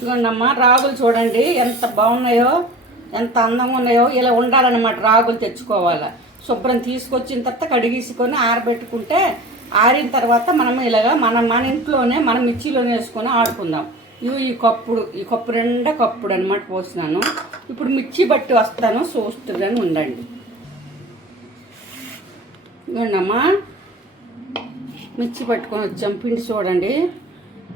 ఇదిగోండమ్మా రాగులు చూడండి ఎంత బాగున్నాయో ఎంత అందంగా ఉన్నాయో ఇలా ఉండాలన్నమాట రాగులు తెచ్చుకోవాలి. శుభ్రం తీసుకొచ్చిన తర్వాత కడిగేసుకొని ఆరబెట్టుకుంటే ఆరిన తర్వాత మనం ఇలాగా మన మన ఇంట్లోనే మనం మిర్చిలోనే వేసుకొని ఆడుకుందాం. ఇవి ఈ కప్పుడు ఈ కప్పు నిండా కప్పుడు అనమాట పోసినాను. ఇప్పుడు మిర్చి బట్టి వస్తాను చూస్తుందని ఉండండి. ఇదిగోండమ్మా మిర్చి పట్టుకొని వచ్చాం పిండి చూడండి.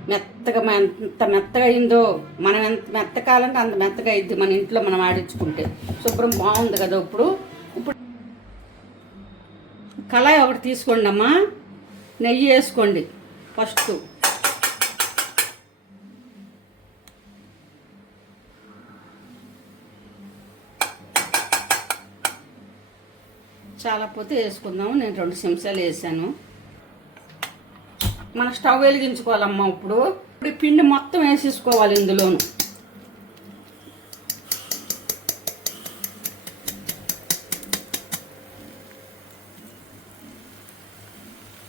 మెత్తగా మ- ఎంత మెత్తగా అయిందో మనం ఎంత మెత్త కావాలంటే అంత మెత్తగా అయింది మన ఇంట్లో మనం ఆడించుకుంటే. శుభ్రం బాగుంది కదా ఇప్పుడు. ఇప్పుడు కళాయి ఒకటి తీసుకోండి అమ్మా. నెయ్యి వేసుకోండి ఫస్ట్. చాలా పోతే వేసుకుందాము. నేను రెండు చెంచాలు వేసాను. మన స్టవ్ వెలిగించుకోవాలమ్మా ఇప్పుడు. ఇప్పుడు పిండి మొత్తం వేసేసుకోవాలి ఇందులోను.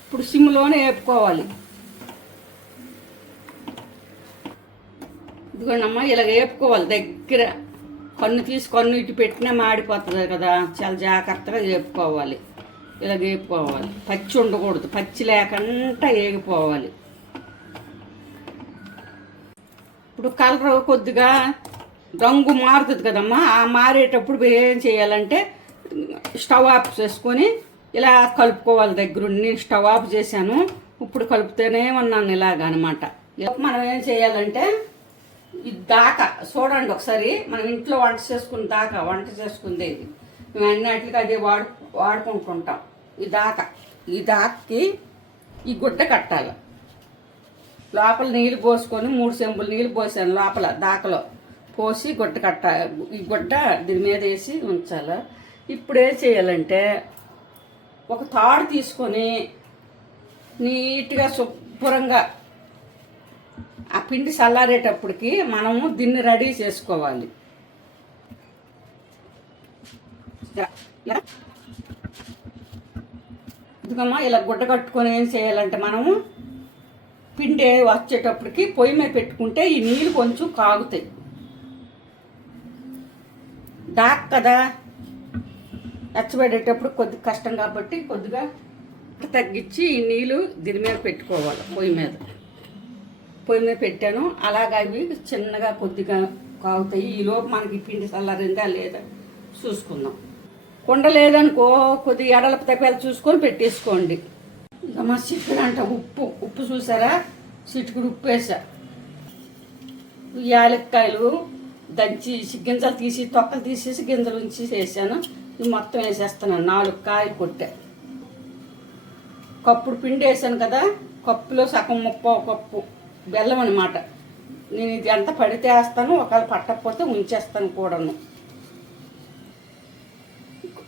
ఇప్పుడు సిమ్లోనే వేపుకోవాలి. ఇదిగోనమ్మా ఇలా వేపుకోవాలి. దగ్గర కన్ను తీసి కన్ను ఇటు పెట్టినా మాడిపోతుంది కదా చాలా జాగ్రత్తగా వేపుకోవాలి. ఇలా వేపుకోవాలి పచ్చి ఉండకూడదు. పచ్చి లేకుండా వేగిపోవాలి ఇప్పుడు కలర్ కొద్దిగా రంగు మారుతుంది కదమ్మా. ఆ మారేటప్పుడు ఏం చేయాలంటే స్టవ్ ఆఫ్ చేసుకొని ఇలా కలుపుకోవాలి దగ్గరుండి. నేను స్టవ్ ఆఫ్ చేశాను. ఇప్పుడు కలుపుతూనే ఉన్నాను ఇలాగనమాట మనం ఏం చేయాలంటే ఈ దాకా చూడండి ఒకసారి. మనం ఇంట్లో వంట చేసుకున్న దాకా వంట చేసుకుంది. ఇది అదే వాడు వాడుకుంటుంటాం. ఈ దాకా ఈ దాకి ఈ గుడ్డ కట్టాలి. లోపల నీళ్ళు పోసుకొని మూడు చెంబులు నీళ్ళు పోసాను లోపల దాకలో. పోసి గుడ్డ కట్టాలి ఈ గుడ్డ దీని మీద వేసి ఉంచాలి. ఇప్పుడు ఏం చేయాలంటే ఒక తాడు తీసుకొని నీట్గా శుభ్రంగా ఆ పిండి చల్లారేటప్పటికి మనము దీన్ని రెడీ చేసుకోవాలి. ఇదిగమ్మా ఇలా గుడ్డ కట్టుకొని ఏం చేయాలంటే మనము పిండి వచ్చేటప్పటికి పొయ్యి మీద పెట్టుకుంటే ఈ నీళ్ళు కొంచెం కాగుతాయి. డాక్ కదా? నచ్చబెట్టేటప్పుడు కొద్ది కష్టం కాబట్టి కొద్దిగా తగ్గించి ఈ నీళ్ళు దీని మీద పెట్టుకోవాలి పొయ్యి మీద. పొయ్యి మీద పెట్టాను. అలాగా అవి చిన్నగా కొద్దిగా కాగుతాయి. ఈలోపు మనకి పిండి చల్లారిందా లేదా చూసుకుందాం. కుండ లేదనుకో కొద్దిగా ఎడల తప్పేలు చూసుకొని పెట్టేసుకోండి. ఇక మా చికెన్ అంట ఉప్పు ఉప్పు చూసారా? చిట్టుకుడు ఉప్పు వేసా యాలక్కాయలు దంచి గింజలు తీసి తొక్కలు తీసేసి గింజలు ఉంచి వేసాను. ఇవి మొత్తం వేసేస్తున్నాను. నాలుగు కాయలు కొట్టా. కప్పుడు పిండి వేసాను కదా కప్పులో సగం ముప్ప కప్పు బెల్లం అనమాట నేను ఇది ఎంత పడితే వేస్తాను ఒకవేళ పట్టకపోతే ఉంచేస్తాను కూడాను.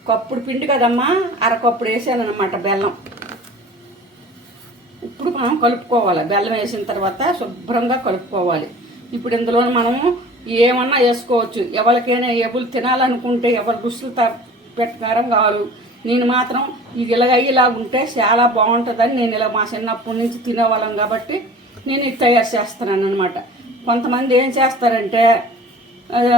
కప్పుడు పిండి కదమ్మా అరకప్పుడు వేసానమాట బెల్లం. ఇప్పుడు మనం కలుపుకోవాలి. బెల్లం వేసిన తర్వాత శుభ్రంగా కలుపుకోవాలి. ఇప్పుడు ఇందులో మనము ఏమన్నా వేసుకోవచ్చు. ఎవరికైనా ఎవరు తినాలనుకుంటే ఎవరి గుసులు త పెట్టకారం కాదు. నేను మాత్రం ఇది ఇలాగ ఉంటే చాలా బాగుంటుందని నేను ఇలా మా చిన్నప్పటి నుంచి తినేవాళ్ళం కాబట్టి నేను ఇది తయారు చేస్తున్నాను అనమాట కొంతమంది ఏం చేస్తారంటే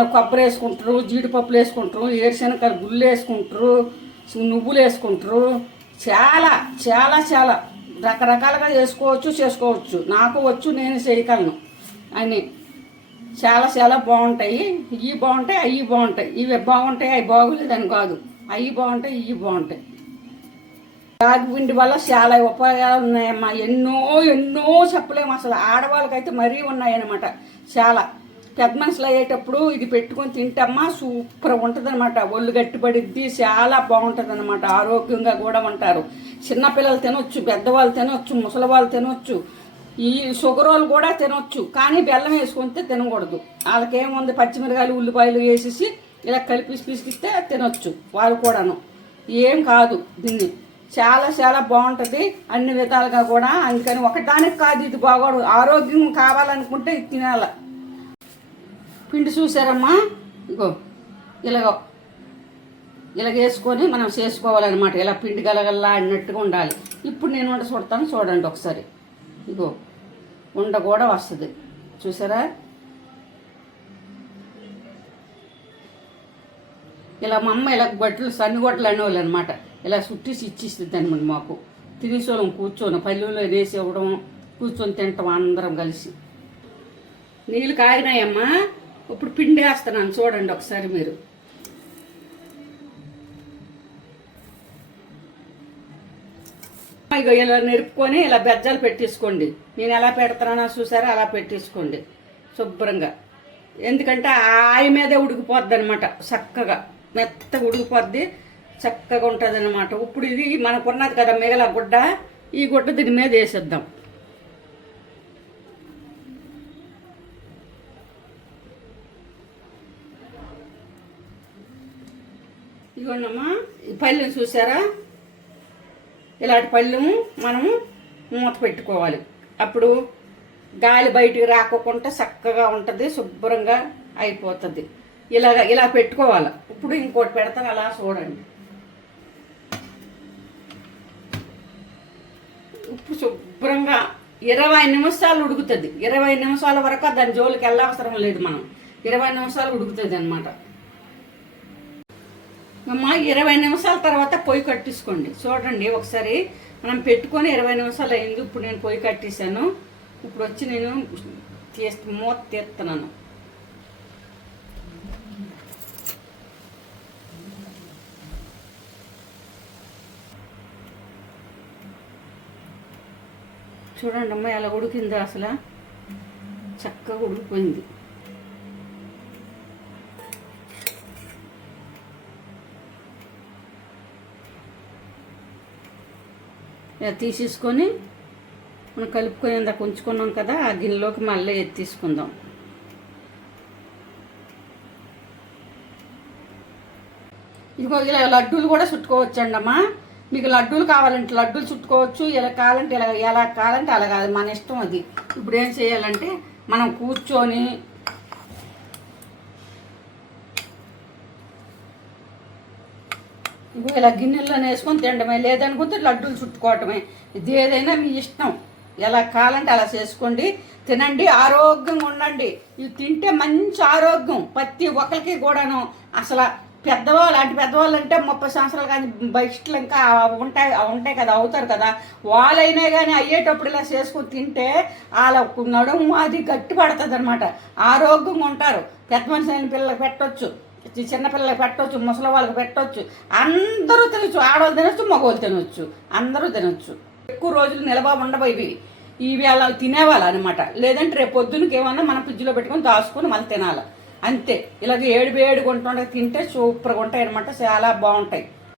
కొబ్బరి వేసుకుంటారు జీడిపప్పులు వేసుకుంటారు ఏరుశనగ గుళ్ళు వేసుకుంటారు నువ్వులు వేసుకుంటారు. చాలా చాలా చాలా రకరకాలుగా చేసుకోవచ్చు చేసుకోవచ్చు. నాకు వచ్చు నేను చేయగలను. అని చాలా చాలా బాగుంటాయి. ఇవి బాగుంటాయి అవి బాగుంటాయి. ఇవి బాగుంటాయి అవి బాగులేదని కాదు. అవి బాగుంటాయి ఇవి బాగుంటాయి. రాగిపిండి వల్ల చాలా ఉపయోగాలు ఉన్నాయమ్మా. ఎన్నో ఎన్నో చెప్పలేము. అసలు ఆడవాళ్ళకైతే మరీ ఉన్నాయన్నమాట. చాలా. పెద్ద మనుషులు అయ్యేటప్పుడు ఇది పెట్టుకొని తింటమ్మా సూపర్ ఉంటుందన్నమాట. ఒళ్ళు గట్టిపడిద్ది చాలా బాగుంటుంది అనమాట ఆరోగ్యంగా కూడా ఉంటారు. చిన్నపిల్లలు తినొచ్చు పెద్దవాళ్ళు తినొచ్చు ముసలి వాళ్ళు తినొచ్చు ఈ షుగర్ వాళ్ళు కూడా తినొచ్చు. కానీ బెల్లం వేసుకుంటే తినకూడదు. వాళ్ళకేముంది? పచ్చిమిరకాయలు ఉల్లిపాయలు వేసేసి ఇలా కలిపి పిసికిస్తే తినొచ్చు వాళ్ళు కూడాను. ఏం కాదు దీన్ని. చాలా చాలా బాగుంటుంది. అన్ని విధాలుగా కూడా అందుకని ఒకటానికి కాదు ఇది బాగోడు. ఆరోగ్యం కావాలనుకుంటే ఇది తినాలి. పిండి చూసారమ్మా? ఇగో ఇలాగో. ఇలాగ వేసుకొని మనం చేసుకోవాలన్నమాట. ఇలా పిండి గలగల్లా అన్నట్టుగా ఉండాలి. ఇప్పుడు నేను వంట చూడతాను చూడండి ఒకసారి. ఇగో ఉండ కూడా వస్తుంది. చూసారా? ఇలా మా అమ్మ ఇలా గొట్టలు సన్నిగొట్టలు అనేవాళ్ళు అనమాట ఇలా చుట్టేసి ఇచ్చిస్తుంది అనమాట మాకు. తినేసోళం కూర్చొని పల్లెల్లో వేసి ఇవ్వడం కూర్చొని తింటాం అందరం కలిసి. నీళ్ళు కాగినాయమ్మా? ఇప్పుడు పిండి వేస్తున్నాను చూడండి ఒకసారి మీరు. ఇగో ఇలా నిరుపుకొని ఇలా బెజ్జాలు పెట్టేసుకోండి. నేను ఎలా పెడతానో చూసారా? అలా పెట్టేసుకోండి శుభ్రంగా. ఎందుకంటే ఆ ఆయ మీదే ఉడికిపోద్ది అనమాట చక్కగా. మెత్తగా ఉడికిపోద్ది చక్కగా ఉంటుంది అనమాట ఇప్పుడు ఇది మనకున్నది కదా మిగల గుడ్డ ఈ గుడ్డ దీని మీద వేసేద్దాం. ఇదిగోండమ్మా ఈ పళ్ళెం చూసారా? ఇలాంటి పళ్ళు మనము మూత పెట్టుకోవాలి. అప్పుడు గాలి బయటికి రాకోకుండా చక్కగా ఉంటుంది శుభ్రంగా అయిపోతుంది. ఇలాగ ఇలా పెట్టుకోవాలి. ఇప్పుడు ఇంకోటి పెడతాను అలా చూడండి. ఉప్పు శుభ్రంగా ఇరవై నిమిషాలు ఉడుకుతుంది. ఇరవై నిమిషాల వరకు దాని జోలికి వెళ్ళవసరం లేదు మనం. ఇరవై నిమిషాలు ఉడుకుతుంది అనమాట అమ్మ ఇరవై నిమిషాల తర్వాత పొయ్యి కట్టించుకోండి. చూడండి ఒకసారి మనం పెట్టుకొని ఇరవై నిమిషాలు అయింది. ఇప్పుడు నేను పొయ్యి కట్టేశాను. ఇప్పుడు వచ్చి నేను తీస్త మూత తీస్తున్నాను. చూడండి అమ్మ ఎలా ఉడికిందో అసలు. చక్కగా ఉడికిపోయింది. తీసేసుకొని మనం కలుపుకొని ఇందాక ఉంచుకున్నాం కదా ఆ గిన్నెలోకి మళ్ళీ ఎత్తి తీసుకుందాం. ఇదిగో ఇలా లడ్డూలు కూడా చుట్టుకోవచ్చండి అమ్మా మీకు లడ్డూలు కావాలంటే లడ్డూలు చుట్టుకోవచ్చు ఇలా కావాలంటే ఇలా ఎలా కావాలంటే అలా కాదు మన ఇష్టం అది. ఇప్పుడు ఏం చేయాలంటే మనం కూర్చొని ఇలా గిన్నెల్లో వేసుకొని తినడమే లేదనుకుంటే లడ్డూలు చుట్టుకోవటమే. ఇది ఏదైనా మీ ఇష్టం. ఎలా కావాలంటే అలా చేసుకోండి. తినండి ఆరోగ్యంగా ఉండండి. ఇవి తింటే మంచి ఆరోగ్యం. ప్రతి ఒక్కరికి కూడాను. అసలు పెద్దవాళ్ళు అంటే పెద్దవాళ్ళు అంటే ముప్పై సంవత్సరాలు కానీ బయటలు ఇంకా ఉంటాయి ఉంటాయి కదా అవుతారు కదా. వాళ్ళైనా కానీ అయ్యేటప్పుడు ఇలా చేసుకొని తింటే వాళ్ళ నడుము అది గట్టి పడుతుంది అనమాట ఆరోగ్యంగా ఉంటారు. పెద్ద మనిషి అయిన పిల్లలకు పెట్టొచ్చు. చిన్నపిల్లలకి పెట్టవచ్చు ముసలి వాళ్ళకి పెట్టవచ్చు అందరూ తినచ్చు. ఆడవాళ్ళు తినొచ్చు మగవాళ్ళు తినొచ్చు. అందరూ తినొచ్చు. ఎక్కువ రోజులు నిలబ ఉండవు ఇవి ఇవి అలా తినేవాళ్ళు అనమాట లేదంటే రేపు పొద్దునకి ఏమన్నా మనం ఫ్రిడ్జ్లో పెట్టుకొని దాచుకొని మళ్ళీ తినాలి. అంతే. ఇలాగ ఏడు వేడిగా ఉంటుండే తింటే సూపర్గా ఉంటాయి అనమాట చాలా బాగుంటాయి.